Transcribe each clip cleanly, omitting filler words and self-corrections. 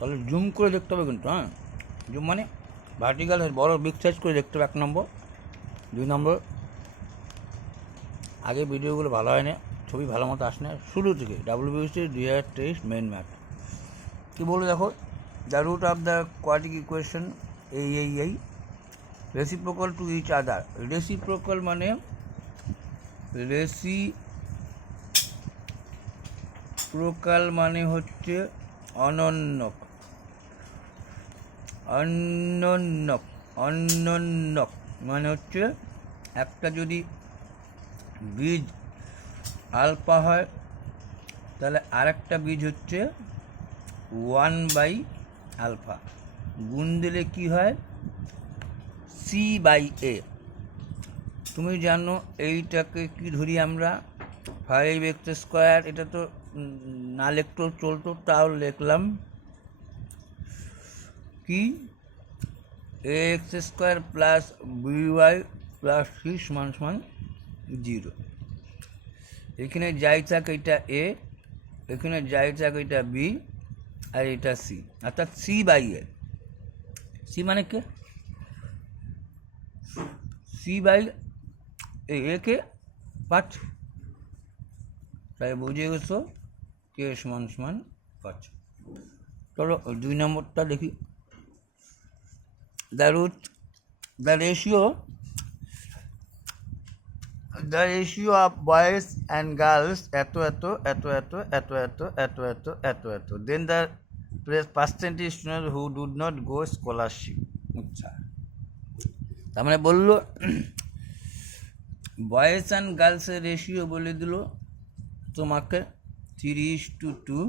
তাহলে জুম করে দেখতে হবে কিন্তু, হ্যাঁ, জুম মানে ভার্টিক্যাল বড় বিগ সাইজ করে দেখতে হবে 1 নম্বর। 2 নম্বর, আগে ভিডিওগুলো ভালো হয় না, ছবি ভালো মতো আসে না শুরু থেকে। WBCS 2023 মেন ম্যাথ কী বলে দেখো, the root of the quadratic equation এই reciprocal to each other. Reciprocal মানে হচ্ছে অনন্যক। অনন্যক মানে হচ্ছে একটা যদি বীজ আলফা হয় তাহলে আরেকটা বীজ হচ্ছে 1/α, গুণ দিলে কি হয় C/A। তুমি জানো এইটাকে কি ধরি আমরা, 5x²। এটা তো না লিখতেও চলতো, তাও লিখলাম কি ax² plus by plus c সমান 0। এখানে যাই থাক এটা a, এখানে যাই থাক এটা b, আর এটা c, অর্থাৎ C/A। c মানে কে, C/A কে পাচ্ছ, তাই বুঝে গেছো কে সমান পাচ্ছ। চলো 2 নম্বরটা দেখি। The ratio of boys and girls এত, then the percentage student who did not go scholarship. আচ্ছা, তার মানে বললো বয়েজ অ্যান্ড গার্লসের রেশিও বলে দিল তোমাকে 3:2।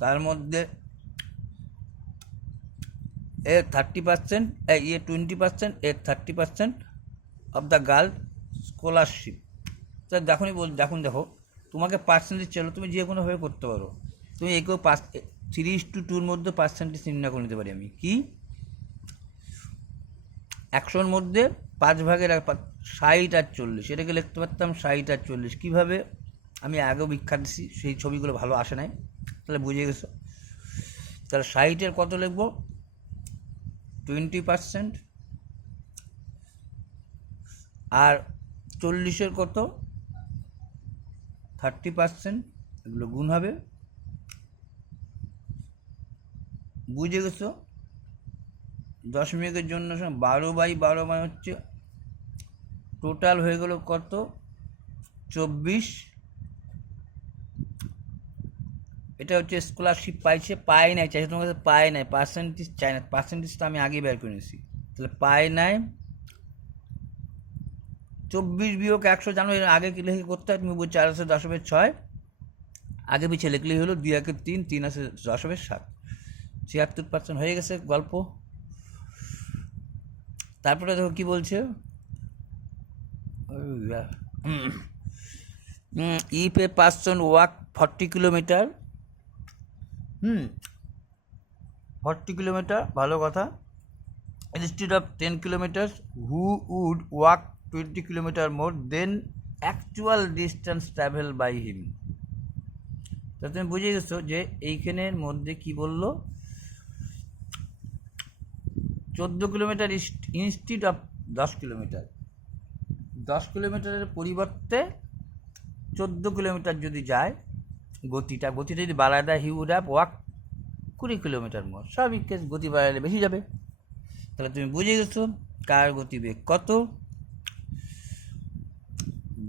তার মধ্যে 30%, 20%, 30% অফ দ্য গার্ল স্কলারশিপ। তা দেখো তোমাকে পার্সেন্টেজ চলো, তুমি যে কোনোভাবে করতে পারো। তুমি একেও 3:2 মধ্যে পার্সেন্টেজ নির্ণয় করে নিতে পারি আমি। কি 100-র মধ্যে 5 ভাগের 60 আর 40, এটাকে লিখতে পারতাম 60 আর 40। কীভাবে, আমি আগেও বিখ্যাত দিচ্ছি, সেই ছবিগুলো ভালো আসে নাই, তাহলে বুঝে গেছো। তাহলে 60-এর কত লিখবো 20%, আর 40-এর কত 30%, এগুলো গুণ হবে। বুঝে গেছো। দশমিকের জন্য 12/12 মানে হচ্ছে টোটাল হয়ে গেল কত 24। এটা হচ্ছে স্কলারশিপ পাইছে, পায় নাই চাইছে তোমার কাছে, পায় নাই, পার্সেন্টেজ চাই না, পার্সেন্টেজটা আমি আগে বের করে নিয়েছি। তাহলে পায় নাই 24 বিয়োগ 100, জানো এর আগে কি লিখে করতে হয়, তুমি বলছো 4×10⁶, আগে পিছিয়ে লিখলেই হলো 2 × 3, 3×10⁷, 76% হয়ে গেছে গল্প। তারপরে দেখো কি বলছে, if a person walk 40 kilometre, 40 kilometre, ভালো কথা, instead of 10 kilometers, who would walk 20 kilometer more than actual distance travel by him। তা তুমি বুঝে গেছো যে এইখানের মধ্যে কি বললো 14 কিলোমিটার ইনস্টিড অফ 10 কিলোমিটার, 10 কিলোমিটারের পরিবর্তে 14 কিলোমিটার যদি যায়, গতিটা যদি বাড়ায় দেয়, he would have walk 20 kilometre more. স্বাভাবিক কেস, গতি বাড়ালে বেশি যাবে। তাহলে তুমি বুঝে গেছো কার গতিবেগ কত।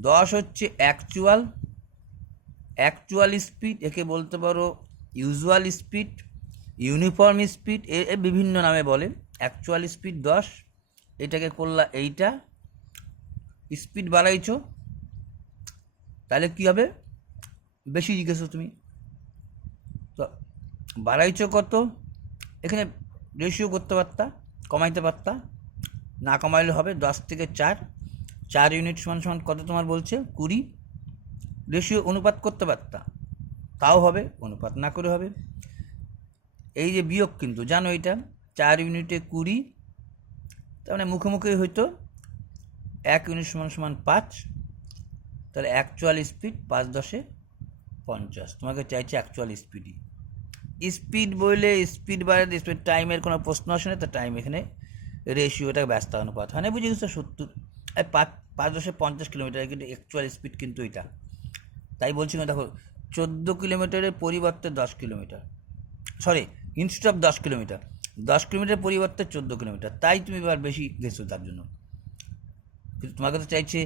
10 হচ্ছে অ্যাকচুয়াল স্পিড, একে বলতে পারো ইউজুয়াল স্পিড, ইউনিফর্ম স্পিড, এ বিভিন্ন নামে বলে। অ্যাকচুয়াল স্পিড 10, এটাকে করলা এইটা, স্পিড বাড়াইছো, তাহলে কী হবে, বেশি জিজ্ঞেস তুমি, তো বাড়াইছো কত, এখানে রেশিও করতে পারতা, কমাইতে পারতা, না কমাইলে হবে 10 থেকে 4 ইউনিট সমান কত তোমার বলছে 20। রেশিও অনুপাত করতে পারতা, তাও হবে, অনুপাত না করে হবে। এই যে বিয়োগ কিন্তু জানো এটা 4 ইউনিটে 20, তার মানে মুখে হয়তো 1 ইউনিট সমান 5, তাহলে অ্যাকচুয়াল স্পিড 5×10⁵ তোমাকে চাইছে অ্যাকচুয়াল স্পিডই। স্পিড বললে স্পিড বাড়ে স্পিড টাইমের কোনো প্রশ্ন আসে না, তো টাইম এখানে রেশিওটা ব্যস্ত অনুপাত হয় না, বুঝে গেছো 70 5×10⁻50 কিন্তু অ্যাকচুয়াল স্পিড কিন্তু এটা। তাই বলছি না, দেখো 14 কিলোমিটারের পরিবর্তে 10 kilometre, sorry instead of 10 kilometre, 10 kilometre পরিবর্তে 14 কিলোমিটার, তাই তুমি এবার বেশি গেছো তার জন্য। কিন্তু তোমার কাছে চাইছে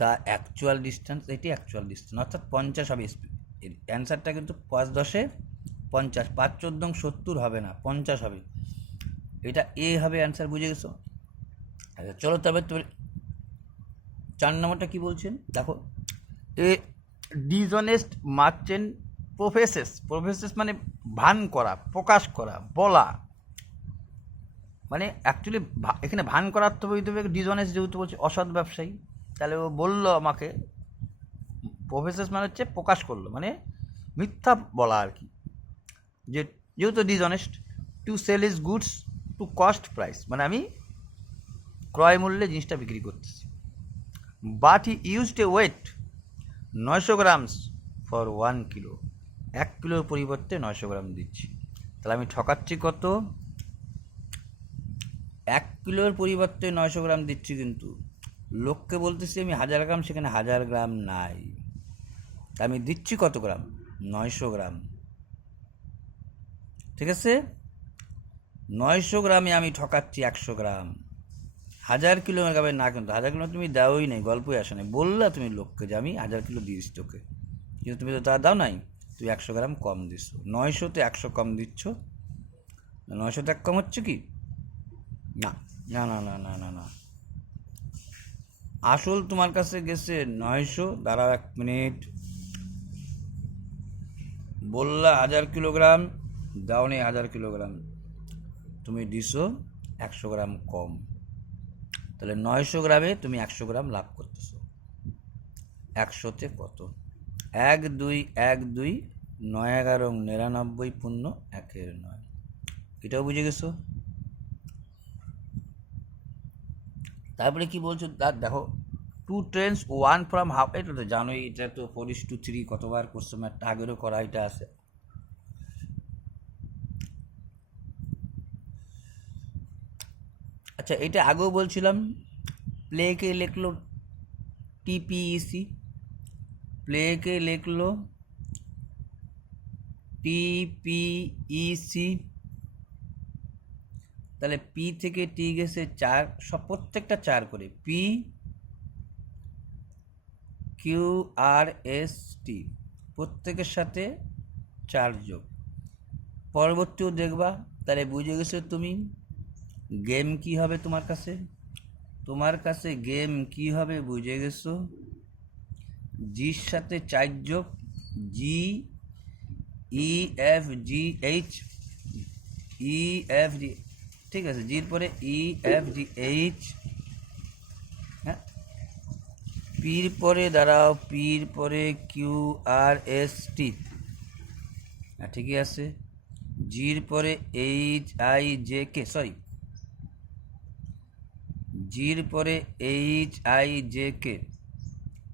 দ্য অ্যাকচুয়াল ডিস্টেন্স, এটি অ্যাকচুয়াল ডিস্টেন্স অর্থাৎ 50 হবে স্পিড। এর অ্যান্সারটা কিন্তু 5×10=50, 5×14 হবে না, 50 হবে, এটা এ হবে অ্যান্সার, বুঝে গেছো? আচ্ছা চলো তবে 4 নম্বরটা কী বলছেন দেখো, এ ডিসঅনেস্ট মার্চেন্ট প্রফেসেস মানে ভান করা, প্রকাশ করা, বলা, মানে অ্যাকচুয়ালি এখানে ভান করার তো বলতে হবে ডিসঅনেস্ট, যেহেতু বলছে অসৎ ব্যবসায়ী, তাহলে ও বললো আমাকে প্রফেসেস মানে হচ্ছে প্রকাশ করলো, মানে মিথ্যা বলা আর কি, যে যেহেতু dishonest. To sell his goods to cost price, মানে আমি ক্রয় মূল্যে জিনিসটা বিক্রি করতেছি। But he used a weight 900 grams for 1 kilo, 1 কিলোর পরিবর্তে 900 গ্রাম দিচ্ছি, তাহলে আমি ঠকাচ্ছি কত? 1 কিলোর পরিবর্তে 900 গ্রাম দিচ্ছি, কিন্তু লোককে বলতেছি আমি 1000 গ্রাম, সেখানে 1000 গ্রাম নাই, তা আমি দিচ্ছি কত গ্রাম? 900 গ্রাম, ঠিক আছে? 900 গ্রামে আমি ঠকাচ্ছি 100 গ্রাম, 1000 কিলো মেগাবে না, কিন্তু 1000 কিলো তুমি দাওই নাই, গল্পই আসে নাই, বললা তুমি লোককে যে আমি 1000 কিলো দিয়েছি তোকে, কিন্তু তুমি তো তা দাও নাই, তুই 100 গ্রাম কম দিচ্ছ, 900তে 100 কম দিচ্ছ, 900 কম হচ্ছে কি? না না না না না না না, আসল তোমার কাছে গেছে 900, দাঁড়াও 1 মিনিট, বললা 1000 কিলোগ্রাম, দাও নেই 1000 কিলোগ্রাম, তুমি দিছো 100 গ্রাম কম, তাহলে 900 গ্রামে তুমি 100 গ্রাম লাভ করতেছো। 100তে কত? 1 2 1 2 9 11 99 পূর্ণ 1/9, এটাও বুঝে গেছো? তারপরে কি বলছো দেখো, 2 ট্রেনস 1 ফ্রম হাফ, এটা তো জানোই, এটা তো 4:3 কতবার কোশ্চেন একটা আগেরও করা, এটা আছে। আচ্ছা এটা আগেও বলছিলাম, প্লেকে লিখলো টিপিইসি, প্লেকে লিখলো টিপিইসি, তাহলে পি থেকে টি গেছে 4, সব প্রত্যেকটা 4 করে, পি কিউ আর এস টি, প্রত্যেকের সাথে 4 যোগ, পরবর্তীও দেখবা, তাহলে বুঝে গেছো তুমি গেম কি হবে তোমার কাছে, তোমার কাছে গেম কি হবে বুঝে গেছো, জির সাথে 4 যোগ, G E F G H, E F G, ঠিক আছে, জির পরে ই এফ জি এইচ, হ্যাঁ, পির পরে দাঁড়াও, পির পরে কিউ আর এস টি, হ্যাঁ ঠিকই আছে, জির পরে H I J K, sorry, জির পরে এইচ আই জে কে,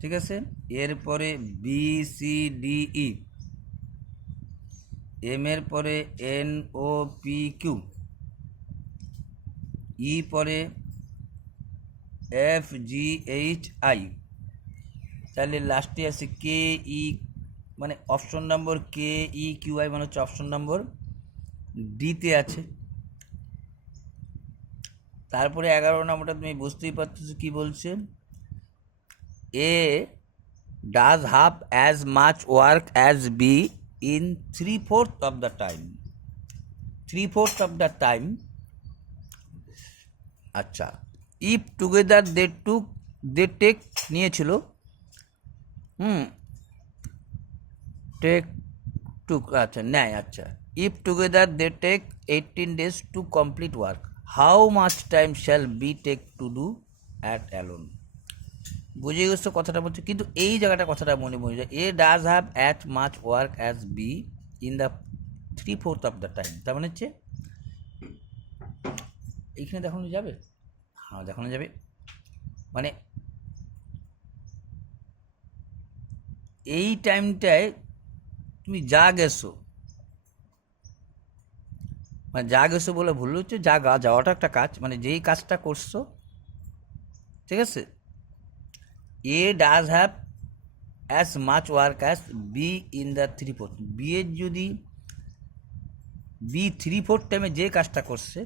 ঠিক আছে, এরপরে B C D E, M এর পরে N O P Q, E পরে এফ জি এইচ আই, তাহলে লাস্টে আছে কে ই, মানে option number K E Q I, মানে হচ্ছে অপশন নম্বর ডিতে আছে। তারপরে 11 নম্বরটা তুমি বুঝতেই পারছো কি বলছে, A does have as much work as B in 3/4 of the time, 3/4 of the time. আচ্ছা, ইফ টুগেদার দে টেক নিয়েছিল, টেক টু, আচ্ছা নেয়, আচ্ছা, if together they take 18 days to complete work, how much time shall B take to do at alone, বুঝে গেছো কথাটা বলছে, কিন্তু এই জায়গাটা কথাটা মনে মনে যায়, এ does have as much work as B in the 3/4 of the time, তার মানে হচ্ছে এইখানে দেখানো যাবে, হ্যাঁ দেখানো যাবে, মানে এই টাইমটায় তুমি যা গেছো মানে যা গেছো বলে ভুল হচ্ছে, যাওয়াটা একটা কাজ, মানে যেই কাজটা করছো, ঠিক আছে। A does have as much work as B in the 3/4। B এর যদি বি 3/4 টাইমে যে কাজটা করছে,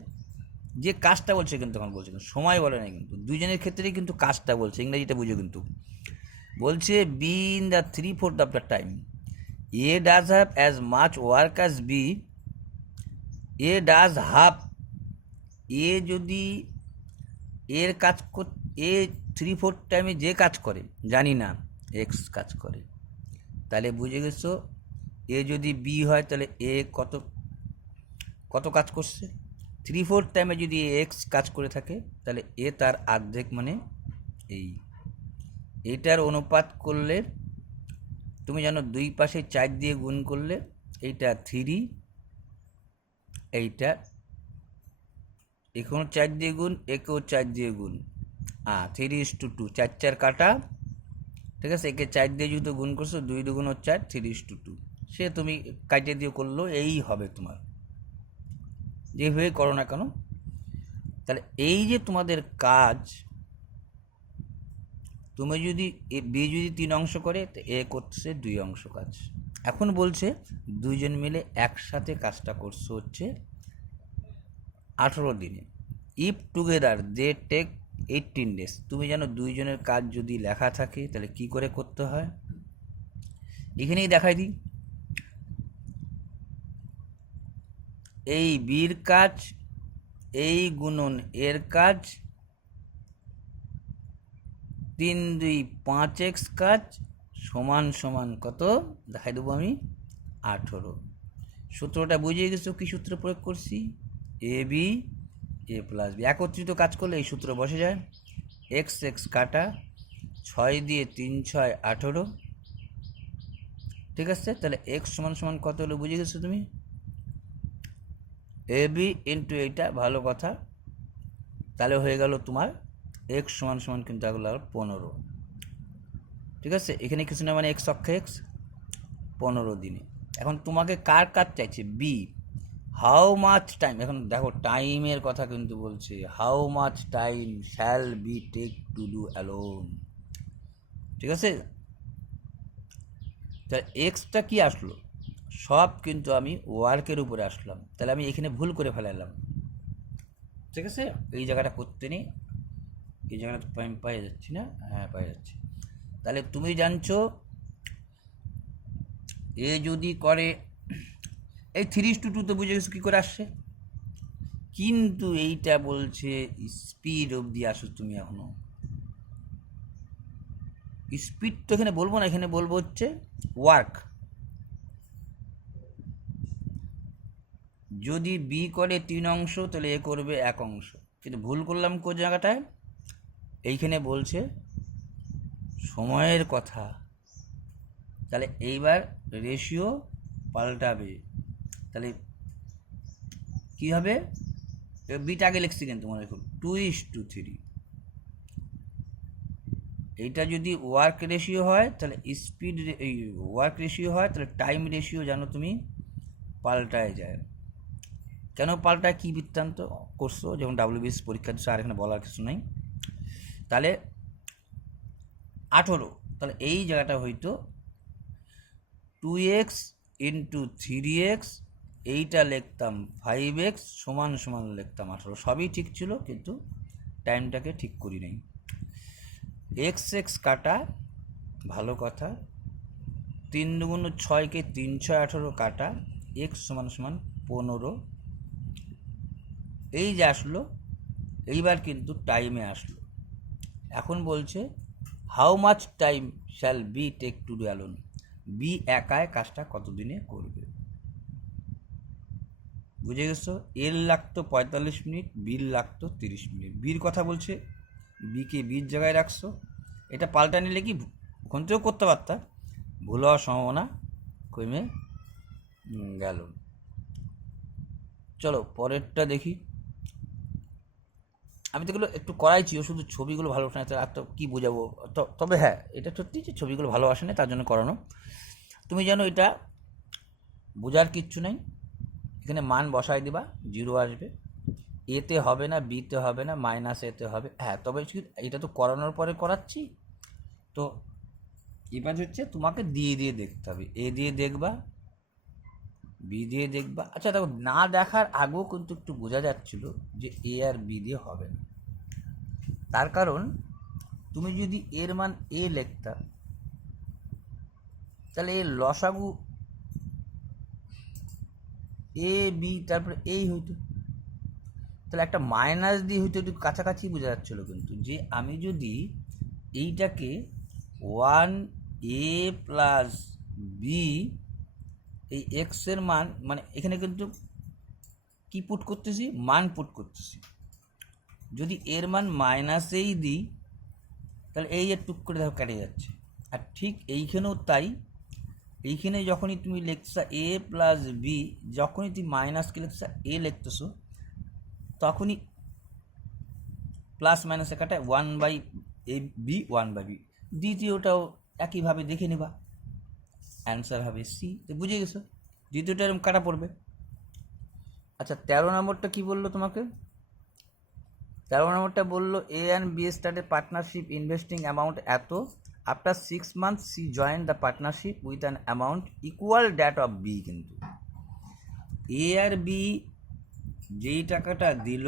যে কাজটা বলছে কিন্তু তখন বলছে, কিন্তু সময় বলে না, কিন্তু দুজনের ক্ষেত্রেই কিন্তু কাজটা বলছে, ইংরেজিটা বুঝো কিন্তু। বলছে B in the 3/4 of the time, A does have as much work as B, A does have, A যদি এর কাজ এ 3/4 টাইমে যে কাজ করে, জানি না এক্স কাজ করে, তাহলে বুঝে গেছো এ যদি বি হয় তাহলে এ কত কত কাজ করছে। 3/4 টাইমে যদি এক্স কাজ করে থাকে তাহলে এ তার অর্ধেক, মানে এইটার অনুপাত করলে তুমি জানো দুই পাশে 4 দিয়ে গুণ করলে এইটা 3, এইটা এখনও 4 দিয়ে গুণ, একেও 4 দিয়ে গুণ, 3:2, 4 কাটা, ঠিক আছে। একে 4 দিয়ে যেহেতু গুণ করছো, 2 2 4, 3:2, সে তুমি কাটিয়ে দিয়ে করলো, এই হবে তোমার, যেভাবে করো না কেন। তাহলে এই যে তোমাদের কাজ, তুমি যদি বি যদি 3 অংশ করে, তো এ করছে 2 অংশ কাজ। এখন বলছে দুইজন মিলে একসাথে কাজটা করছে হচ্ছে 18 দিনে। If together they take 18 days. তুমি জানো দুইজনের কাজ যদি লেখা থাকে তাহলে কি করে করতে হয়, এখানেই দেখাই দিই। এই বির কাজ, এই গুণন এর কাজ, 3 2 5x কাজ সমান সমান কত দেখাই দেবো আমি, 18। সূত্রটা বুঝিয়ে গেছো কি সূত্র প্রয়োগ করছি, A B A plus B, একত্রিত কাজ করলে এই সূত্র বসে যায়। এক্স এক্স কাটা, 6 দিয়ে 3 6 18, ঠিক আছে। তাহলে এক্স সমান সমান কত হলো বুঝে গেছো তুমি, এ বি ইন্টু এইটা, ভালো কথা। তাহলে হয়ে গেল তোমার এক্স সমান সমান কিন্তু এগুলো 15, ঠিক আছে। এখানে কিছু না, মানে এক্স অক্ষে এক্স, 15 দিনে। এখন তোমাকে কার কাজ চাইছে, বি। হাউ মাচ টাইম, এখন দেখো টাইমের কথা কিন্তু বলছে, how much time shall B take to do alone, ঠিক আছে। তাহলে এক্সটা কি আসলো, সব কিন্তু আমি ওয়ার্কের উপরে আসলাম, তাহলে আমি এখানে ভুল করে ফেলালাম, ঠিক আছে। এই জায়গাটা করতে নেই, এই জায়গাটা আমি পাই যাচ্ছি না, হ্যাঁ পাই যাচ্ছি। তাহলে তুমি জানছো এ যদি করে, এই 3:2 তো বুঝে গেছো কী করে আসছে, কিন্তু এইটা বলছে স্পিড অবধি আসো তুমি এখনো। স্পিড তো এখানে বলবো না, এখানে বলবো হচ্ছে ওয়ার্ক। যদি বি করে 3 অংশ তাহলে এ করবে 1 অংশ, কিন্তু ভুল করলাম কোন জায়গাটায়, এইখানে বলছে সময়ের কথা। তাহলে এইবার রেশিও পাল্টাবে, তাহলে কী হবে, বিটা আগে লিখছি কিন্তু মনে রাখুন 2:3। এইটা যদি ওয়ার্ক রেশিও হয় তাহলে স্পিড, এই ওয়ার্ক রেশিও হয় তাহলে টাইম রেশিও জানো তুমি পাল্টায় যায়। কেন পাল্টায়, কী বৃত্তান্ত করছো, যেমন WBS পরীক্ষা দিচ্ছে, আর এখানে বলার কিছু নাই। তাহলে 18, তাহলে এই জায়গাটা হয়তো 2x ইন্টু 3x, এইটা লিখতাম 5x সমান সমান লিখতাম 18, সবই ঠিক ছিল কিন্তু টাইমটাকে ঠিক করি নাই। এক্স এক্স কাটা, ভালো কথা, 3 2 6কে 3 6 18 কাটা, এক্স সমান সমান 15, এই যে আসলো। এইবার কিন্তু টাইমে আসলো, এখন বলছে how much time shall B take to do alone, B একাই কাজটা কত দিনে করবে, বুঝে গেছো। এর লাগতো 45 মিনিট, বির লাগতো 30 মিনিট। বির কথা বলছে, বিকে বির জায়গায় রাখছো, এটা পাল্টা নিলে কি ওখান থেকেও করতে পারতা, ভুল হওয়ার সম্ভাবনা কমে গেল। চলো পরেরটা দেখি। আমি তো এগুলো একটু করাইছি, ও শুধু ছবিগুলো ভালো আসে না, আর তো কী বোঝাবো। তবে হ্যাঁ এটা সত্যি যে ছবিগুলো ভালো আসে না, তার জন্য করানো। তুমি জানো এটা বোঝার কিচ্ছু নেই, এখানে মান বসাই দিবা, 0 আসবে। এতে হবে না, বিতে হবে না, মাইনাস এতে হবে। হ্যাঁ, তবে এটা তো করানোর পরে করাচ্ছি, তো এবার হচ্ছে তোমাকে দিয়ে দিয়ে দেখতে হবে। এ দিয়ে দেখবা, বি দিয়ে দেখবা। আচ্ছা দেখো, না দেখার আগেও কিন্তু একটু বোঝা যাচ্ছিল যে এ আর বি দিয়ে হবে না। তার কারণ তুমি যদি এর মান এ লিখতা, তাহলে এর লসাগু এ বি তারপরে এই হইতো, তাহলে একটা মাইনাস দিয়ে হইতো, একটু কাছাকাছি বোঝা যাচ্ছিলো। কিন্তু যে আমি যদি এইটাকে 1a প্লাস বি, এই এক্সের মান, মানে এখানে কিন্তু কি পুট করতেছি, মান পুট করতেছি। যদি এর মান মাইনাসেই দিই, তাহলে এই যে টুক করে দেখো কেটে যাচ্ছে। আর ঠিক এইখানেও তাই, এইখানে যখনই তুমি লিখছা এ প্লাস বি, যখনই তুমি মাইনাসকে লিখছা এ লিখতেছো, তখনই প্লাস মাইনাসে কাটায় 1/a/b 1/b। দ্বিতীয়টাও একইভাবে দেখে নিবা, অ্যান্সার হবে সি। তো বুঝে গেছো, দ্বিতীয়টা এরকম কাটা পড়বে। আচ্ছা 13 নম্বরটা কি বললো তোমাকে? 13 নম্বরটা বললো A and B started partnership investing amount এত, after 6 months C join the partnership with an amount equal that of B. কিন্তু এ আর বি যেই টাকাটা দিল,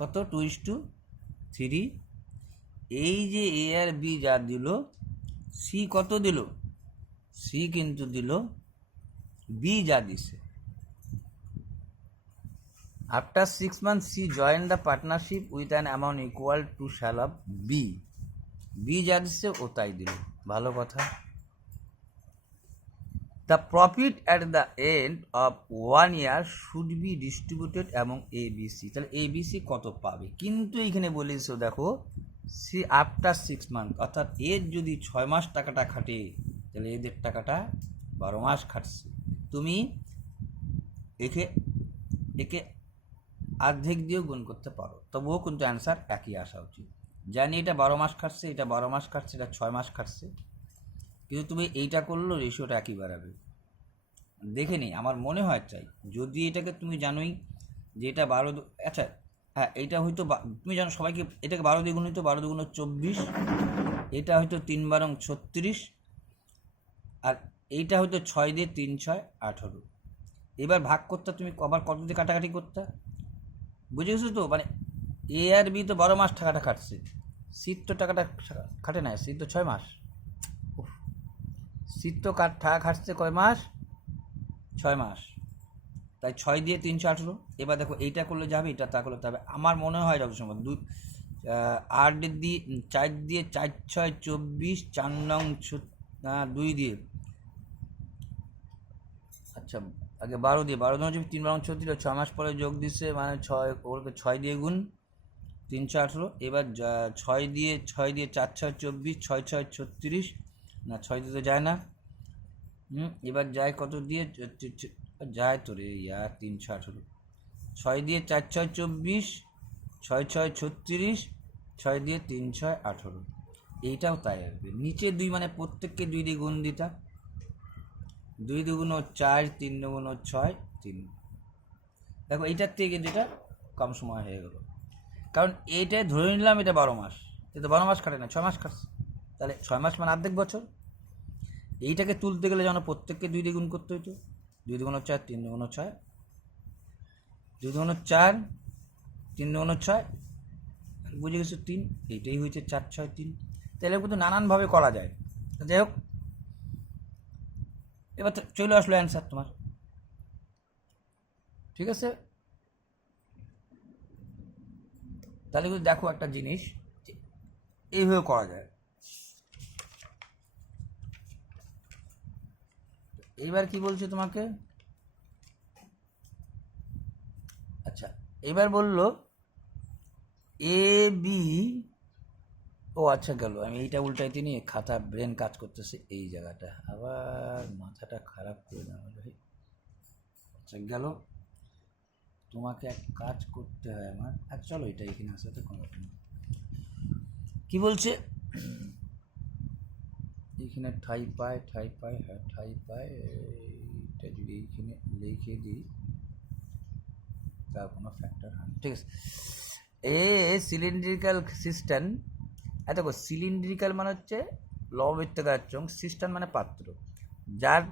কত, 2:3, এই যে এ আর বি যা দিল, সি কত দিল, সি কিন্তু দিল বি যা দিছে। After 6 months C join the partnership with an amount equal to shall of B, B যা দিচ্ছে ও তাই দিল। ভালো কথা। The profit at the end of 1 year should be distributed among A B C. তাহলে এ বি সি কত পাবে? কিন্তু এইখানে বলেছো দেখো সি আফটার 6 months, অর্থাৎ এর যদি 6 মাস টাকাটা খাটে, তাহলে এদের টাকাটা 12 মাস খাটছে। তুমি একে একে অর্ধেক দিয়েও গুণ করতে পারো, তবুও কিন্তু অ্যান্সার একই আসা উচিত। জানি এটা 12 মাস খাটছে, এটা 12 মাস খাটছে, এটা 6 মাস খাটছে, কিন্তু তুমি এইটা করলো রেশিওটা একই বাড়াবে। দেখে নিই, আমার মনে হয় চাই, যদি এটাকে তুমি জানোই যে এটা 12, আচ্ছা হ্যাঁ এইটা হয়তো তুমি জানো সবাইকে, এটাকে 12 দিয়ে গুণ হইতো, 12 দুগুণ 24, এটা হয়তো 3 বারং 36, আর এইটা হয়তো 6 দিয়ে 3 6 18। এবার ভাগ করতে তুমি আবার কত দিয়ে কাটাকাটি করতে, বুঝে গেছো তো? মানে এ আর বি তো 12 মাস টাকাটা খাটছে, সিট তো টাকাটা খাটে না, সিট তো 6 মাস। সিট তো টাকা খাটছে কয় মাস, 6 মাস। তাই 6 দিয়ে 318। এবার দেখো এইটা করলে যাবে, এটা তা করলে যাবে। আমার মনে হয় যত সম্ভব 8 দিয়ে 4 দিয়ে 4 6 24, 4 নং 2 দিয়ে, আচ্ছা আগে 12 দিয়ে, 12 নং 3 বারং 36, 6 মাস পরে যোগ দিচ্ছে, মানে 6, ওরকে 6 দিয়ে গুণ 318। এবার 6 দিয়ে 4 6 24, 6 6 36, না 6 দিতে যায় না, এবার যায় কত দিয়ে, যায় তো রে ইয়ার 318। 6 দিয়ে 4 6 24, 6 6 36, 6 দিয়ে 3 6 18। এইটাও তাই আসবে। নিচে 2 মানে প্রত্যেককে 2 দিয়ে গুণ দিতা, 2 দুগুণ 4, 3 দুগুণ 6, 3। দেখো এইটার থেকে কিন্তু এটা কম সময় হয়ে গেল, কারণ এইটাই ধরে নিলাম এটা 12 মাস, এটা 12 মাস কাটে না, 6 মাস কাটছে। তাহলে 6 মাস মানে অর্ধেক বছর। এইটাকে তুলতে গেলে যেন প্রত্যেককে 2 দিয়ে গুণ করতে হইতো, 2 দুগুণ 4, 3 দুগুণ 6, 2 দুগুণ 4, 3 দুগুণ 6, বুঝে গেছো 3। এইটাই হয়েছে 4 6 3। তাহলে কিন্তু নানানভাবে করা যায়। যাই হোক, এবার চলে আসলো অ্যান্সার তোমার, ঠিক আছে? তাহলে কিন্তু দেখো একটা জিনিস, এইভাবে করা যায়। এইবার কি বলছে তোমাকে, আচ্ছা এবার বললো এ বি, ও আচ্ছা গেল, আমি এইটা উল্টাইতে নিয়ে খাতা ব্রেন কাজ করতেছে এই জায়গাটা, আবার মাথাটা খারাপ করে দেওয়া হলো। আচ্ছা গেল, তোমাকে এক কাজ করতে হয় আমার। আচ্ছা চলো এটা এখানে আসাতে কোনো রকম, কি বলছে এখানে ঠাই পায়, হ্যাঁ ঠাই পায়, এটা যদি এখানে লিখে দিই, তার কোনো ফ্যাক্টর হয় না, ঠিক আছে। এ সিলিন্ড্রিক্যাল সিস্টেম, দেখো সিলিন্ড্রিক্যাল মানে হচ্ছে লববৃত্তাকার চোঙ, সিস্টেম মানে পাত্র, যার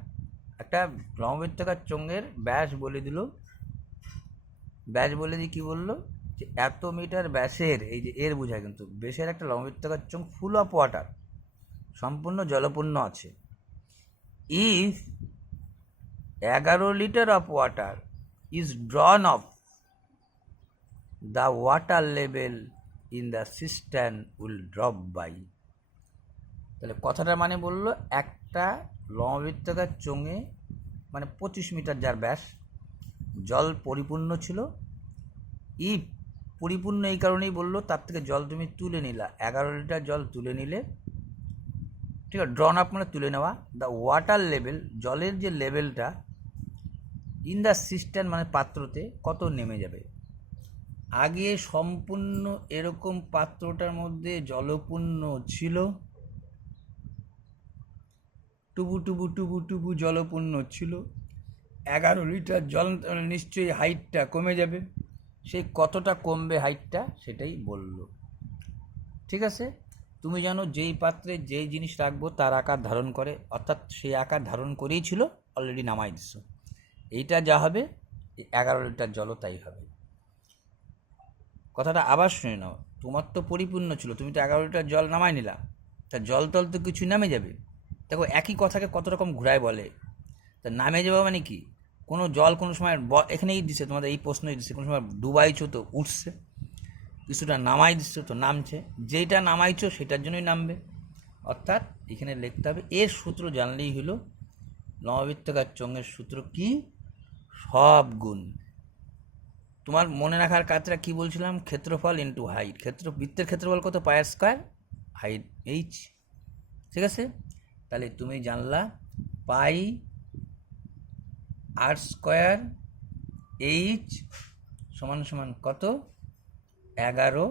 একটা লববৃত্তাকার চোঙের ব্যাস বলে দিল, ব্যাস বলে দিয়ে কী বললো যে এত মিটার ব্যাসের, এই যে এর বোঝায় কিন্তু ব্যাসের একটা লববৃত্তাকার চোঙ ফুল অফ ওয়াটার, সম্পূর্ণ জলপূর্ণ আছে। If 11 litre of water is drawn of, the water level in the cistern will drop by। তাহলে কথাটা মানে বললো একটা লববৃত্তাকার চোঙে মানে 25 মিটার যার ব্যাস, জল পরিপূর্ণ ছিল। ইফ পরিপূর্ণ এই কারণেই বললো তার থেকে জল তুমি তুলে নিলা, 11 লিটার জল তুলে নিলে, ঠিক আছে, ড্রন আপ মানে তুলে নেওয়া, দ্য ওয়াটার লেভেল জলের যে লেভেলটা, ইন দ্য সিস্টার্ন মানে পাত্রতে কত নেমে যাবে। আগে সম্পূর্ণ এরকম পাত্রটার মধ্যে জলপূর্ণ ছিল, টুবু টুবু টুবু টুবু জলপূর্ণ ছিল, 11 লিটার জল, নিশ্চয়ই হাইটটা কমে যাবে, সেই কতটা কমবে হাইটটা সেটাই বলল, ঠিক আছে। তুমি জানো যেই পাত্রে যেই জিনিস রাখবো তার আকার ধারণ করে, অর্থাৎ সেই আকার ধারণ করেই ছিল, অলরেডি নামাই দিচ্ছ, এইটা যা হবে 11 লিটার জলও তাই হবে। কথাটা আবার শুনে নাও, তোমার তো পরিপূর্ণ ছিল, তুমি তো 11 লিটার জল নামাই নিলা, তা জল তল তো কিছু নামে যাবে। দেখো একই কথাকে কত রকম ঘুরায় বলে, তা নামে যাবে মানে কি, কোনো জল কোনো সময় এখানেই দিচ্ছে, তোমাদের এই প্রশ্নই দিচ্ছে, কোনো সময় ডুবাইছো তো উঠছে, কিছুটা নামাই দিচ্ছ তো নামছে, যেইটা নামাইছো সেটার জন্যই নামবে। অর্থাৎ এখানে লিখতে হবে এর সূত্র জানলেই হলো, লববৃত্তাকার চোঙের সূত্র কি, সব গুণ। তোমার মনে রাখার কাজটা কি বলছিলাম, ক্ষেত্রফল ইন্টু হাইট, বৃত্তের ক্ষেত্রফল কত, পাই স্কোয়ার, হাইট এইচ, ঠিক আছে। তাহলে তুমি জানলা পাই আর স্কোয়ার এইচ সমান সমান কত, 11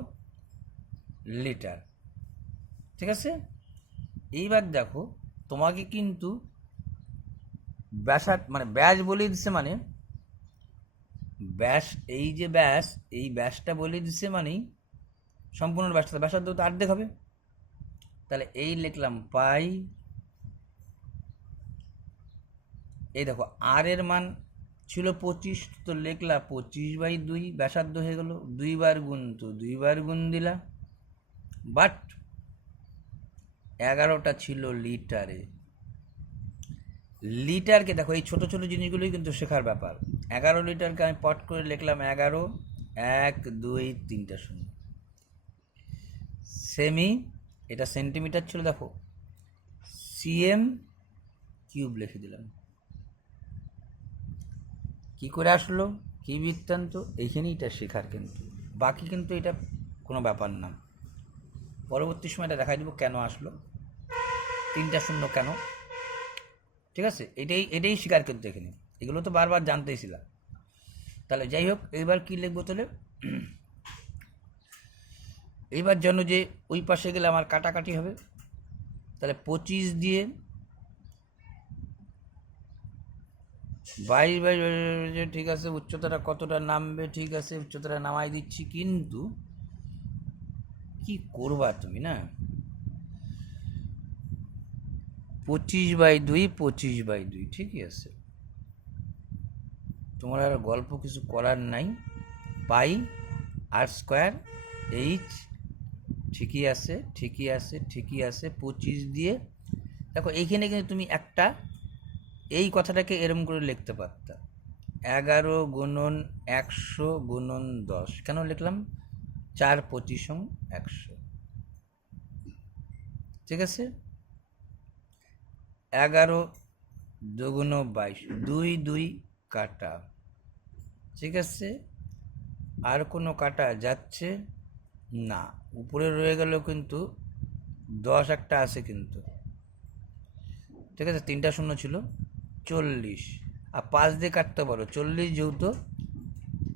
লিটার, ঠিক আছে। এইবার দেখো তোমাকে কিন্তু ব্যাসার্ধ মানে ব্যাস বলে দিচ্ছে, মানে ব্যাস, এই যে ব্যাস, এই ব্যাসটা বলে দিচ্ছে মানেই সম্পূর্ণ ব্যাসটা, ব্যাসার্ধ তো অর্ধেক হবে। তাহলে এই লিখলাম পাই, এই দেখো আর এর মান ছিল 25, তো লিখলা 25/2, ব্যাসার্ধ হয়ে গেল, 2 বার গুণ তো 2 বার গুণ দিলা, বাট 11টা ছিল লিটারে। লিটারকে দেখো এই ছোট ছোট জিনিসগুলোই কিন্তু শেখার ব্যাপার। 11 লিটারকে আমি পট করে লিখলাম 11, 1 2 3টা শূন্য, সেমি, এটা সেন্টিমিটার ছিল, দেখো সিএম কিউব লিখে দিলাম। কি করে আসলো, কি বৃত্তান্ত, এইখানেই এটা শেখার, কিন্তু বাকি কিন্তু এটা কোনো ব্যাপার না, পরবর্তী সময় এটা দেখাই দেবো কেন আসলো, 3টা শূন্য কেন, ঠিক আছে। এটাই শিকার কিন্তু এখানে, এগুলো তো বারবার জানতেইছিলাম। তাহলে যাই হোক, এইবার কি লিখবো, তাহলে এইবার জানো যে ওই পাশে গেলে আমার কাটাকাটি হবে, তাহলে 25 দিয়ে 22, ঠিক আছে। উচ্চতাটা কতটা নামবে, ঠিক আছে, উচ্চতাটা নামাই দিচ্ছি, কিন্তু কি করবা তুমি না, 25/2, 25/2, ঠিকই আছে, তোমার আর গল্প কিছু করার নাই, পাই আর স্কোয়ার এইচ, ঠিকই আছে ঠিকই আছে ঠিকই আছে, 25 দিয়ে, দেখো এইখানে কিন্তু তুমি একটা এই কথাটাকে এরম করে লিখতে পারতা, 11 গুণন 100 গুণন 10, কেন লিখলাম, 4 25 100, ঠিক আছে। 11 2 22, 2 2 কাটা, ঠিক আছে, আর কোনো কাটা যাচ্ছে না, উপরে রয়ে গেল কিন্তু 10 একটা আছে কিন্তু, ঠিক আছে, 3টা শূন্য ছিল, 40, আর 5 দিয়ে কাটতে পারো, 40 যেহেতু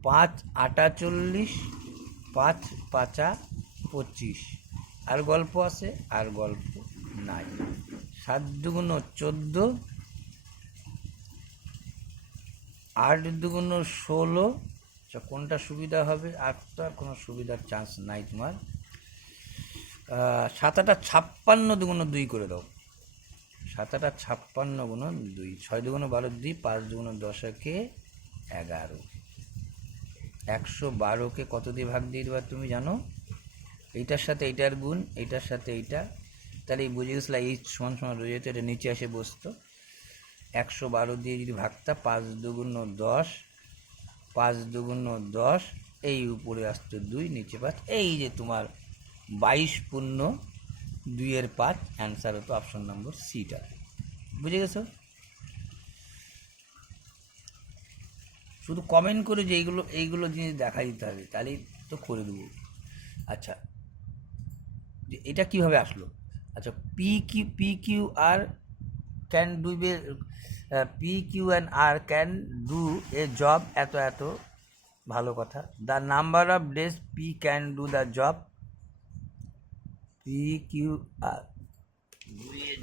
5 8 40, 5 5 25, আর গল্প আছে, আর গল্প নাই, 7 2 14, 8 দুগুণ 16, আচ্ছা কোনটা সুবিধা হবে? 8টা কোনো সুবিধার চান্স নাই তোমার। 7 8 56 দুগুণ 2 করে দাও। 7 8 56 গুণ 2, 6 দুগুণ 12 2, 5 দুগুণ 10 একে 11। 112কে কত দিয়ে ভাগ দিয়ে দেবা তুমি জানো? এইটার সাথে এইটার গুণ, এইটার সাথে এইটা, তাহলে এই বুঝে গেছিলা এই সমান সমান রয়ে যেত, এটা নিচে এসে বসতো। 112 দিয়ে যদি ভাগটা 5 দুগুণ 10, 5 দুগুণ 10, এই উপরে আসতো 2, নিচে 5, এই যে তোমার 22 পূর্ণ 2 এর 5, অ্যান্সার হতো অপশন নম্বর সিটা। বুঝে গেছো? শুধু কমেন্ট করে যে এইগুলো জিনিস দেখা দিতে হবে, তাহলেই তো করে দেবো। আচ্ছা, যে এটা কিভাবে আসলো? আচ্ছা, P Q R can do P Q and R can do a job এত এত, ভালো কথা। The number of days P can do the job, P Q R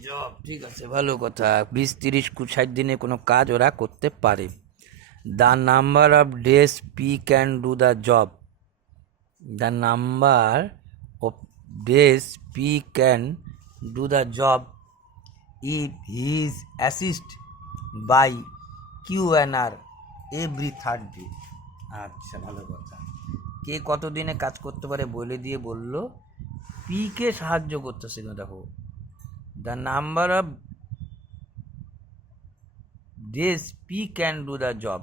job, ঠিক আছে, ভালো কথা। 20 30 60 দিনে কোনো কাজ ওরা করতে পারে। The number of days P can do the job, the number of days P can do the job if he is assist by Q&R every third day। আচ্ছা, ভালো কথা। কে কত দিনে কাজ করতে পারে বলে দিয়ে বললো পি কে সাহায্য করতেছে। দেখো, the number of days P can do the job,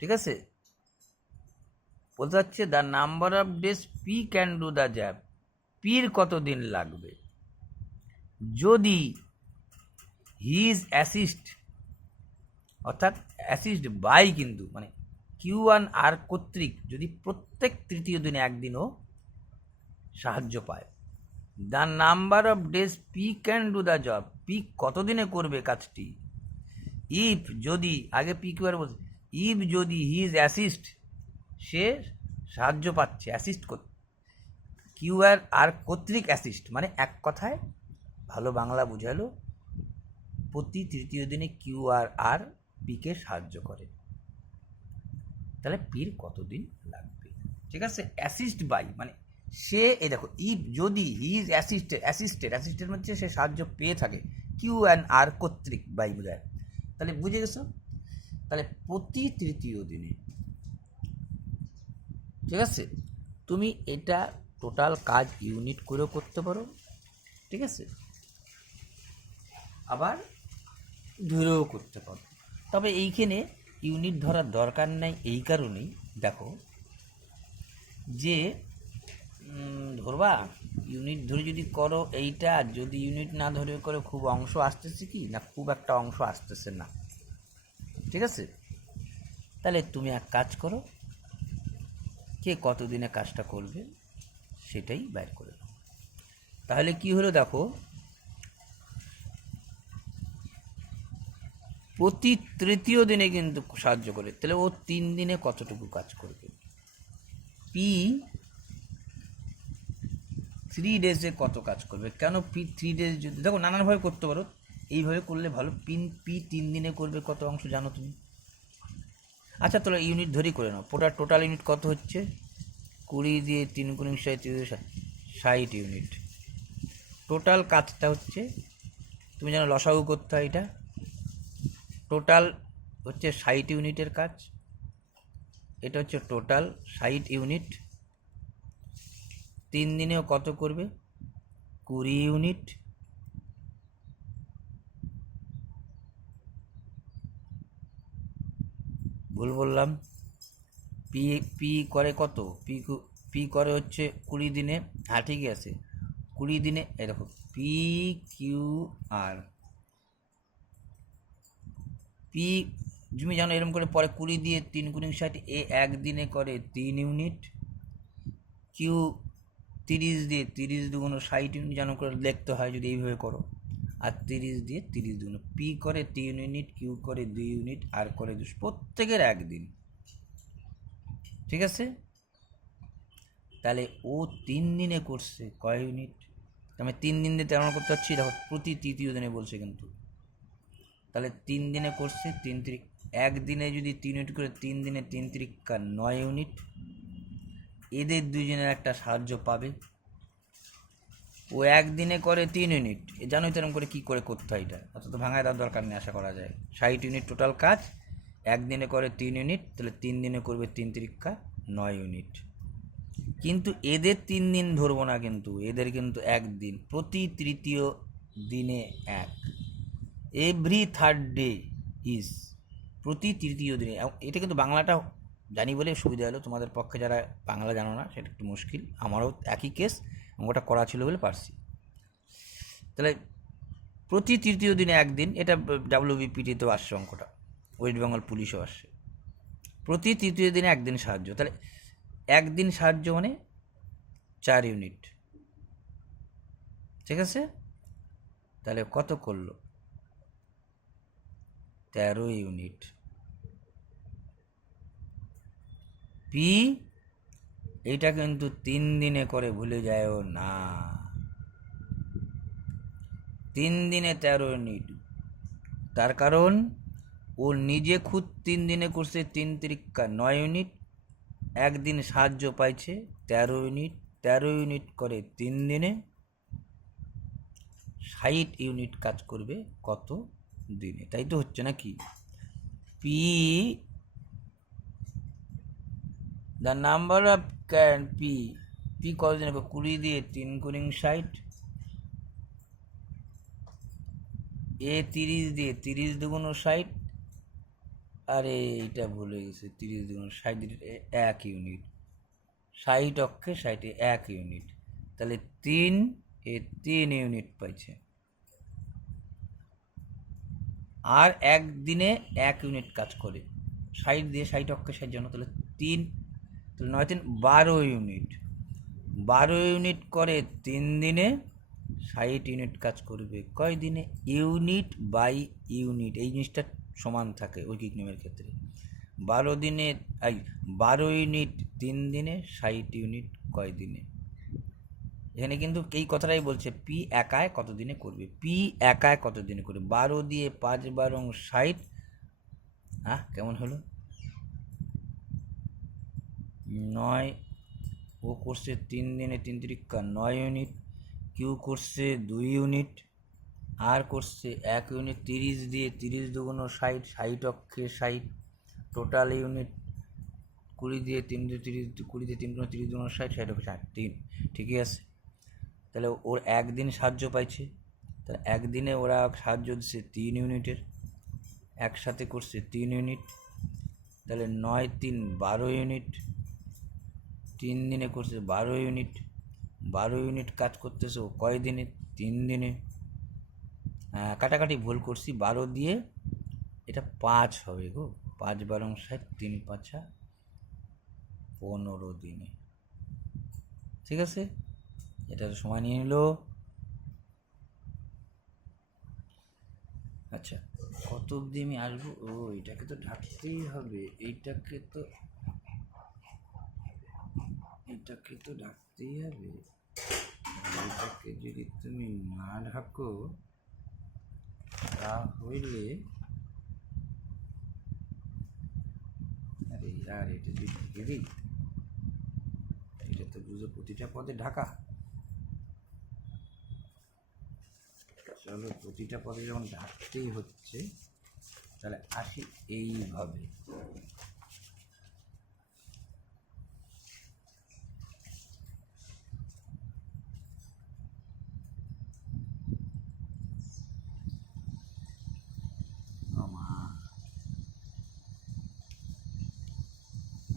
ঠিক আছে, বলতে হচ্ছে the number of days P can do the job, পির কত দিন লাগবে। যদি হিজ অ্যাসিস্ট, অর্থাৎ অ্যাসিস্ট বাই, কিন্তু মানে Q&R কর্তৃক যদি প্রত্যেক তৃতীয় দিনে একদিনও সাহায্য পায়। The number of days P can do the job, P কতদিনে করবে কাজটি। ইফ যদি, আগে পি কিউ আর বলছে, ইফ যদি হিজ অ্যাসিস্ট, সে সাহায্য পাচ্ছে, অ্যাসিস্ট করতে, Q&R কর্তৃক অ্যাসিস্ট, মানে এক কথায় ভালো বাংলা বুঝালো, প্রতি তৃতীয় দিনে Q&R পিকে সাহায্য করে, তাহলে পির কতদিন লাগবে। ঠিক আছে, অ্যাসিস্ট বাই মানে সে, এই দেখো, ইফ যদি হিজ অ্যাসিস্টেড মধ্যে সে সাহায্য পেয়ে থাকে Q&R কর্তৃক, বাই বোঝায়, তাহলে বুঝে গেছো। তাহলে প্রতি তৃতীয় দিনে, ঠিক আছে, তুমি এটা টোটাল কাজ ইউনিট করেও করতে পারো, ঠিক আছে, আবার ধরেও করতে পারো। তবে এইখানে ইউনিট ধরার দরকার নাই এই কারণেই, দেখো যে ধরবা ইউনিট ধরে যদি করো এইটা, যদি ইউনিট না ধরে করো, খুব অংশ আসতেছে কি না, খুব একটা অংশ আসতেছে না, ঠিক আছে। তাহলে তুমি এক কাজ করো, কে কতদিনে কাজটা করবে সেটাই বের করে দাও। তাহলে কি হলো দেখো, প্রতি তৃতীয় দিনে কিন্তু সাহায্য করে, তাহলে ও 3 দিনে কতটুকু কাজ করবে। পি 3 ডেজে কত কাজ করবে, কেন পি 3 ডেজ, যদি দেখো নানানভাবে করতে পারো, এইভাবে করলে ভালো। পি 3 দিনে করবে কত অংশ জানো তুমি? আচ্ছা, তাহলে ইউনিট ধরেই করে নাও। টোটাল ইউনিট কত হচ্ছে, 20 দিয়ে 3 গুণ 60 ইউনিট। টোটাল কাজটা হচ্ছে, তুমি যেন লসাগু করতে হয়, এটা টোটাল হচ্ছে 60 ইউনিটের কাজ, এটা হচ্ছে টোটাল 60 ইউনিট। 3 দিনেও কত করবে, 20 ইউনিট। ভুল বললাম, পি পি করে কত, পি করে হচ্ছে 20 দিনে, হ্যাঁ ঠিকই আছে, 20 দিনে। এই দেখো, পি কিউ আর, পি তুমি জানো এরকম করে পরে 20 দিয়ে 3 গুণ 60, এ একদিনে করে 3 ইউনিট। কিউ 30 দিয়ে 30 দুগুণ 60 ইউনিট, জানো করে লিখতে হয় যদি এইভাবে করো। আর 30 দিয়ে 30 দুগুণ, পি করে 3 ইউনিট, কিউ করে 2 ইউনিট, আর করে 2, প্রত্যেকের একদিন, ঠিক আছে। তাহলে ও 3 দিনে করছে কয় ইউনিট, আমি 3 দিন দিয়ে তেমন করতে পারছি। দেখো প্রতি তৃতীয় দিনে বলছে কিন্তু, তাহলে 3 দিনে করছে 3 তিরিক, একদিনে যদি 3 ইউনিট করে 3 দিনে 3 তিরিকা 9 ইউনিট। এদের দুজনের একটা সাহায্য পাবে। ও একদিনে করে 3 ইউনিট, জানোই তো এরকম করে কী করে করতে হয়, এটা অত তো ভাঙায় দেওয়ার দরকার নেই, আশা করা যায়। 60 ইউনিট টোটাল কাজ, একদিনে করে 3 ইউনিট, তাহলে 3 দিনে করবে 3 তিরিকা 9 ইউনিট। কিন্তু এদের 3 দিন ধরবো না, কিন্তু এদের কিন্তু একদিন, প্রতি তৃতীয় দিনে এক, এভরি থার্ড ডে ইজ, প্রতি তৃতীয় দিনে। এটা কিন্তু বাংলাটা জানি বলে সুবিধা হলো, তোমাদের পক্ষে যারা বাংলা জানো না সেটা একটু মুশকিল, আমারও একই কেস, অঙ্কটা করা ছিল বলে পারছি। তাহলে প্রতি তৃতীয় দিনে একদিন, এটা WBPT-তেও আসছে অঙ্কটা, ওয়েস্ট বেঙ্গল পুলিশও আসছে। প্রতি তৃতীয় দিনে একদিন সাহায্য, তাহলে একদিন সাহায্য মানে 4 ইউনিট, ঠিক আছে? তাহলে কত করলো? 13 ইউনিট। পি এইটা কিন্তু 3 দিনে করে, ভুলে যায়ও না। 3 দিনে 13 ইউনিট, তার কারণ ও নিজে খুদ 3 দিনে করছে 3 তিরিকা 9 ইউনিট, একদিন সাহায্য পাইছে 13 ইউনিট। 13 ইউনিট করে 3 দিনে, 60 ইউনিট কাজ করবে কত দিনে? তাই তো হচ্ছে নাকি? P the number of can P, P কতদিনে? 20 দিয়ে 3 কুড়ি 60, এ 30 দিয়ে 30 দুগুণ 60, আরে এইটা ভুলে গেছে, 30 দুগুণ 60, 1 ইউনিট, 60 অক্ষে 60 1 ইউনিট, তাহলে 3 ইউনিট পাইছে। আর একদিনে 1 ইউনিট কাজ করে, 60 দিয়ে 60 অক্ষে 60 জন্য, তাহলে 3, তাহলে 9 3 12 ইউনিট, 12 ইউনিট করে 3 দিনে, 60 ইউনিট কাজ করবে কয় দিনে? ইউনিট বাই ইউনিট, এই জিনিসটা সমান থাকে ঐকিক নিয়মের ক্ষেত্রে। 12 ইউনিট 3 দিনে, 60 ইউনিট কয় দিনে? এখানে কিন্তু এই কথাটাই বলছে, পি একায় কত দিনে করবে, পি একায় কত দিনে করবে। 12 দিয়ে 5 12 60, হ্যাঁ কেমন হলো? 9, ও করছে 3 দিনে 3 তিরিকা 9 ইউনিট, কিউ করছে 2 ইউনিট, আর করছে 1 ইউনিট। 30 দিয়ে 30 দুগুণ 60, 60 অক্ষে 60, টোটাল ইউনিট 20 দিয়ে 3 দিয়ে 30, 20 দিয়ে 3 30 দুগুণ 60, 60 অক্ষে 60, 3, ঠিকই আছে। তাহলে ওর একদিন সাহায্য পাইছে, তাহলে একদিনে ওরা সাহায্য দিচ্ছে 3 ইউনিটের, একসাথে করছে 3 ইউনিট, তাহলে 9 3 12 ইউনিট, 3 দিনে করছে 12 ইউনিট। 12 ইউনিট কাজ করতেছে ও কয় দিনে? 3 দিনে। কাটাকাটি ভুল করছি, 12 দিয়ে এটা 5 হবে গো, 5 12 60, 3 5 15 দিনে, ঠিক আছে? এটা সময় নিয়ে নিল। আচ্ছা, কত অবধি আমি আসবো? ও এটাকে তো ঢাকতেই হবে, এটাকে তো ঢাকতেই হবে। এটাকে যদি তুমি না ঢাকো তাহলে, আরে यार এটা যদি ঢেকে দিই, এটা তো বুঝো প্রতিটা পদে ঢাকা। চলো, প্রতিটা পদে যখন ঢাকতেই হচ্ছে, তাহলে আসি এইভাবে।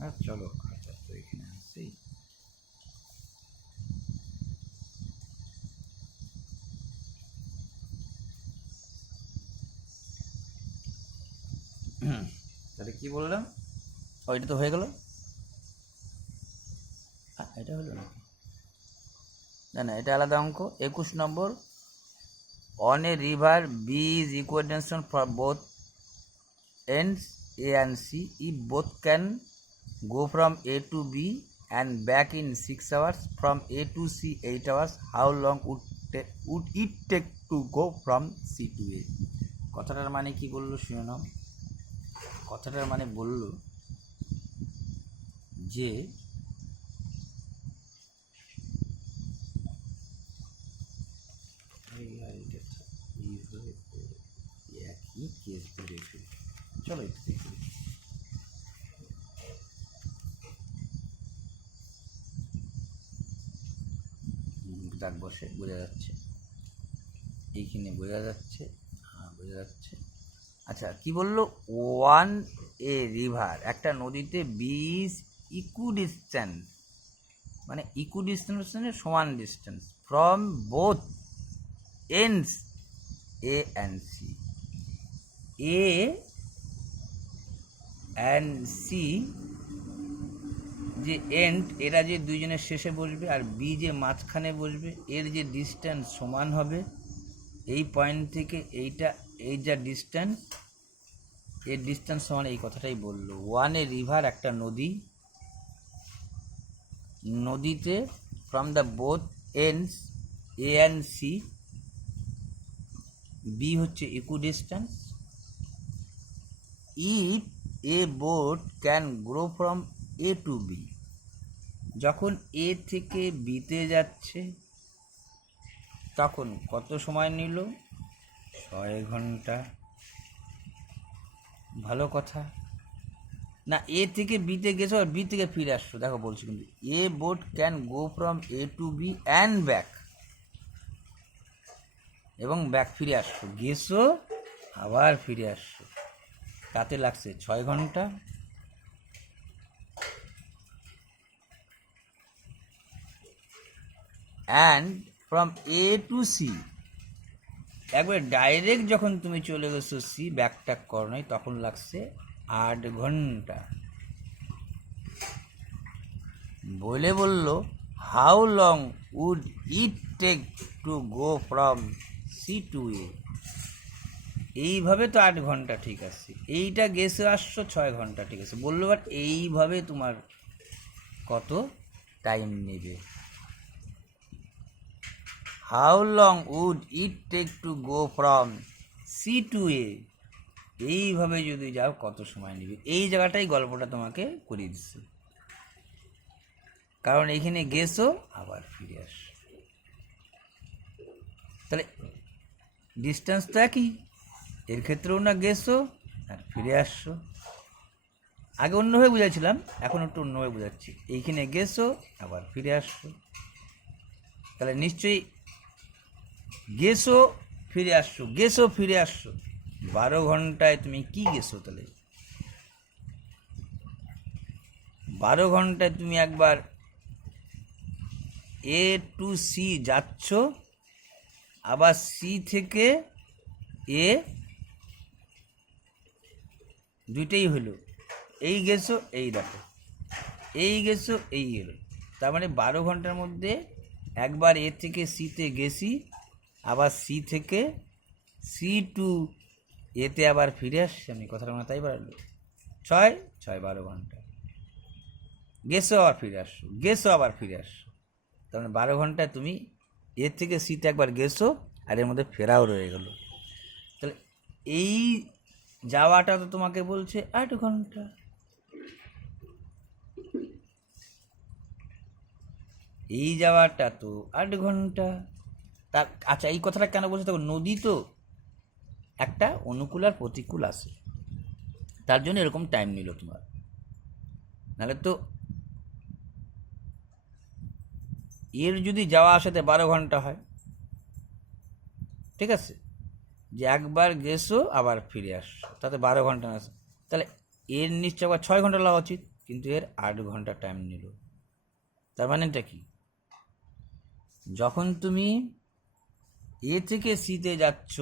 আর চলো, আচ্ছা তো এখানে আসি। তাহলে কি বললাম? ওইটা তো হয়ে গেল, এটা হলো না, না না এটা আলাদা অঙ্ক। 21 নম্বর, on a river B is equation for both ends A and C, if both can go from A to B and back in 6 hours, from A to C 8 hours, how long would it take to go from C to A? কথাটার মানে কি বললো শুনে নাও। কথাটার মানে বলল যে একই কেস ধরে চলো একটু দেখি। দাগ বসে বোঝা যাচ্ছে, এইখানে বোঝা যাচ্ছে, হ্যাঁ বোঝা যাচ্ছে। আচ্ছা কি বললো, ওয়ান এ রিভার, একটা নদীতে বিশ ইকুডিস্ট্যান্স, মানে ইকুডিস্ট্যান্স মানে সমান distance, from both ends A and C. A and C যে এন্ড, এরা যে দুইজনের শেষে বসবে আর বি যে মাঝখানে বসবে, এর যে ডিস্ট্যান্স সমান হবে এই পয়েন্ট থেকে এইটা, এই যা ডিস্ট্যান্স, এর ডিস্ট্যান্স সমান, এই কথাটাই বললো। ওয়ান এ রিভার, একটা নদী, নদীতে from the both ends A and C, B হচ্ছে equidistance, if a boat can grow from A to B, যখন এ থেকে বিতে যাচ্ছে তখন কত সময় নিল, 6 ঘন্টা। ভালো কথা না, এ থেকে বিতে গেছো আর বি থেকে ফিরে আসছো, দেখো বলছি কিন্তু a boat can go from A to B and back, এবং ব্যাক ফিরে আসছো, গেছো আবার ফিরে আসছো, তাতে লাগছে 6 ঘন্টা। And from A to C, একবার ডাইরেক্ট যখন তুমি চলে গেছো সি, ব্যাক ট্যাক করো নাই, তখন লাগছে 8 ঘন্টা। বলে বলল how long would it take to go from C to A, এইভাবে তো 8 ঘন্টা ঠিক আছে, এইটা গেছে আসছো 6 ঘন্টা ঠিক আছে, বললো বাট এইভাবে তোমার কত টাইম নেবে। How long would it take to go from C to A, এইভাবে যদি যাও কত সময় নেবে, এই জায়গাটাই গল্পটা তোমাকে করিয়ে দিচ্ছে, কারণ এইখানে গেছো আবার ফিরে আসো, তাহলে ডিস্টেন্স তো একই, এর ক্ষেত্রেও না গেছো আর ফিরে আসছো। আগে অন্যভাবে বুঝাচ্ছিলাম, এখন একটু অন্যভাবে বুঝাচ্ছি, এইখানে গেছো আবার ফিরে আসছো, তাহলে নিশ্চয়ই গেছো ফিরে আসছো, গেছো ফিরে আসছো, 12 ঘন্টায় তুমি কি গেছো, তাহলে 12 ঘন্টায় তুমি একবার এ টু সি যাচ্ছ, আবার সি থেকে এ, দুইটাই হলো, এই গেছো এই দেখো, এই গেছো এই এলো, তার মানে 12 ঘন্টার মধ্যে একবার এ থেকে সিতে গেছি, আবার সি থেকে সি টু এতে আবার ফিরে আসছি আমি, কথাটা মনে তাই বাড়লো, 6 6 12 ঘন্টা, গেছো আবার ফিরে আসছো, গেছো আবার ফিরে আসছো, তার মানে 12 ঘন্টায় তুমি এর থেকে সিতে একবার গেছো আর এর মধ্যে ফেরাও রয়ে গেল, তাহলে এই যাওয়াটা তো তোমাকে বলছে 8 ঘন্টা, এই যাওয়াটা তো 8 ঘন্টা। তার আচ্ছা এই কথাটা কেন বলছে, তখন নদী তো একটা অনুকূল আর প্রতিকূল আছে, তার জন্য এরকম টাইম নিল তোমার, নাহলে তো এর যদি যাওয়া আসাতে 12 ঘন্টা হয়, ঠিক আছে, যে একবার গেছো আবার ফিরে আসছো, তাতে 12 ঘন্টা না, তাহলে এর নিশ্চয় আবার 6 ঘন্টা লাগা উচিত, কিন্তু এর 8 ঘন্টা টাইম নিল। তার মানেটা কি, যখন তুমি এ থেকে সিতে যাচ্ছ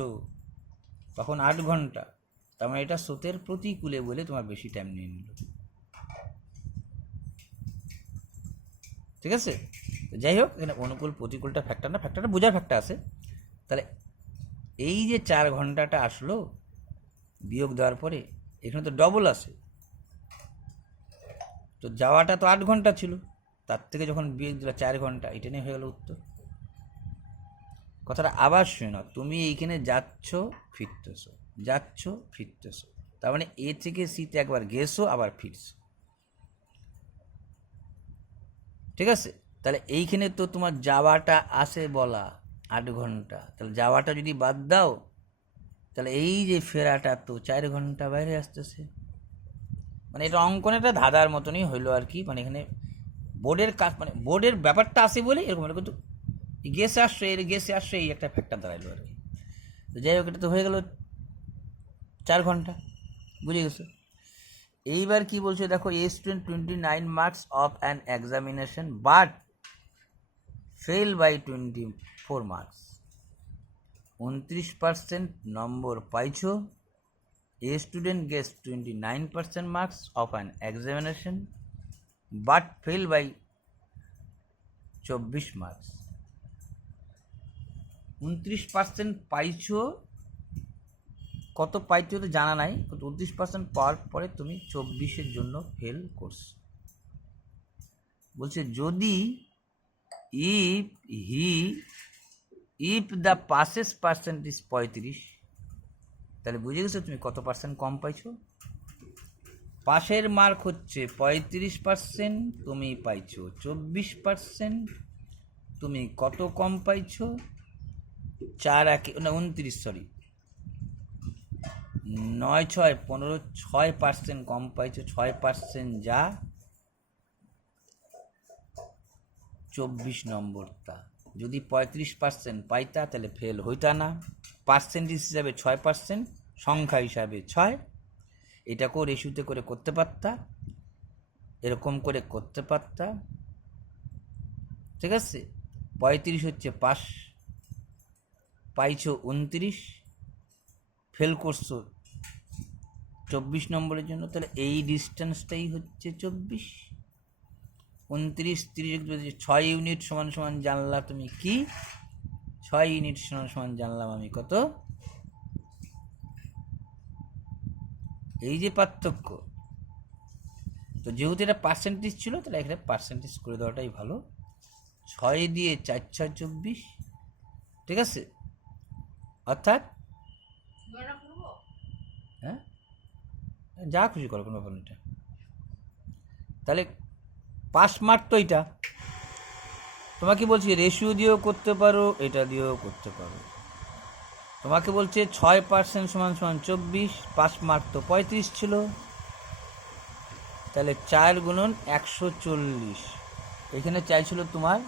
তখন 8 ঘন্টা, তার মানে এটা স্রোতের প্রতিকূলে বলে তোমার বেশি টাইম নিয়ে নিল, ঠিক আছে। যাই হোক, এখানে অনুকূল প্রতিকূলটা ফ্যাক্টর না, ফ্যাক্টরটা বোঝার ফ্যাক্টর আছে। তাহলে এই যে 4 ঘন্টাটা আসলো বিয়োগ দেওয়ার পরে, এখানে তো ডবল আসে, তো যাওয়াটা তো 8 ঘন্টা ছিল, তার থেকে যখন বিয়োগ দিল 4 ঘন্টা, এটা নিয়ে হয়ে গেল উত্তর। কথাটা আবার শুনে নাও, তুমি এইখানে যাচ্ছ ফিরতেছো, যাচ্ছ ফিরতেছো, তার মানে এ থেকে সিতে একবার গেছো আবার ফিরছো, ঠিক আছে। তাহলে এইখানে তো তোমার যাওয়াটা আছে বলা 8 ঘন্টা, তাহলে যাওয়াটা যদি বাদ দাও তাহলে এই যে ফেরাটা তো 4 ঘন্টা বাইরে আসতেছে। মানে এটা অঙ্কন একটা ধাঁধার মতনই হইলো আর কি, মানে এখানে বোর্ডের কাজ, মানে বোর্ডের ব্যাপারটা আছে বলে এরকম, কিন্তু গেসে আসছে এই একটা ফ্যাক্টর দাঁড়াইলো আর কি। তো যাই হোক, এটা তো হয়ে গেল 4 ঘন্টা, বুঝে গেছো। এইবার কি বলছে দেখো, a student 29 marks of an examination but fail by 24 marks, 29% নম্বর পাইছো। A student gets 29% marks of an examination but fail by 24 marks. 29% পাইছো, কত পাইছো তো জানা নাই, 29% পাওয়ার পরে তুমি 24-এর জন্য ফেল করছো। বলছে যদি if the passes percent is 35, তাহলে বুঝে গেছো তুমি কত পার্সেন্ট কম পাইছো। পাশের মার্ক হচ্ছে 35%, তুমি পাইছো 24%, তুমি কত কম পাইছো, 29 সরি 9 6 15 6% কম পাইছো, 6% যা 24 নম্বরটা। যদি 35% পাইতা তাহলে ফেল হইতা না, পার্সেন্টেজ হিসাবে 6%, সংখ্যা হিসাবে 6, এটাকেও রেশিওতে করে করতে পারতা, এরকম করে করতে পারতা, ঠিক আছে। 35 হচ্ছে পাস, পাইছো 29, ফেল করছো 24 নম্বরের জন্য, তাহলে এই ডিস্টেন্সটাই হচ্ছে 24। 29 30 6 ইউনিট সমান সমান জানলা তুমি কি, 6 ইউনিট সমান সমান জানলাম আমি কত, এই যে পার্থক্য। তো যেহেতু এটা পার্সেন্টেজ ছিল তাহলে এখানে পার্সেন্টেজ করে দেওয়াটাই ভালো, 6 দিয়ে 4 6 24, ঠিক আছে। অর্থাৎ হ্যাঁ, যা খুশি করো, কোনো ব্যাপার এটা। তাহলে পাস মার্ক তো এটা তোমাকে বলছি রেশিও দিয়েও করতে পারো, এটা দিয়েও করতে পারো। তোমাকে বলছে 6% সমান সমান 24, পাস মার্ক তো 35 ছিল, তাহলে 4 গুণন 140, এখানে চাইছিল তোমার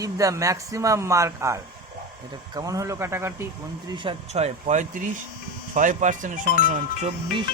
ইফ দ্য ম্যাক্সিমাম মার্ক আর, এটা কেমন হলো কাটাকাটি, 29 আর 6 35, 6% সমান সমান 24,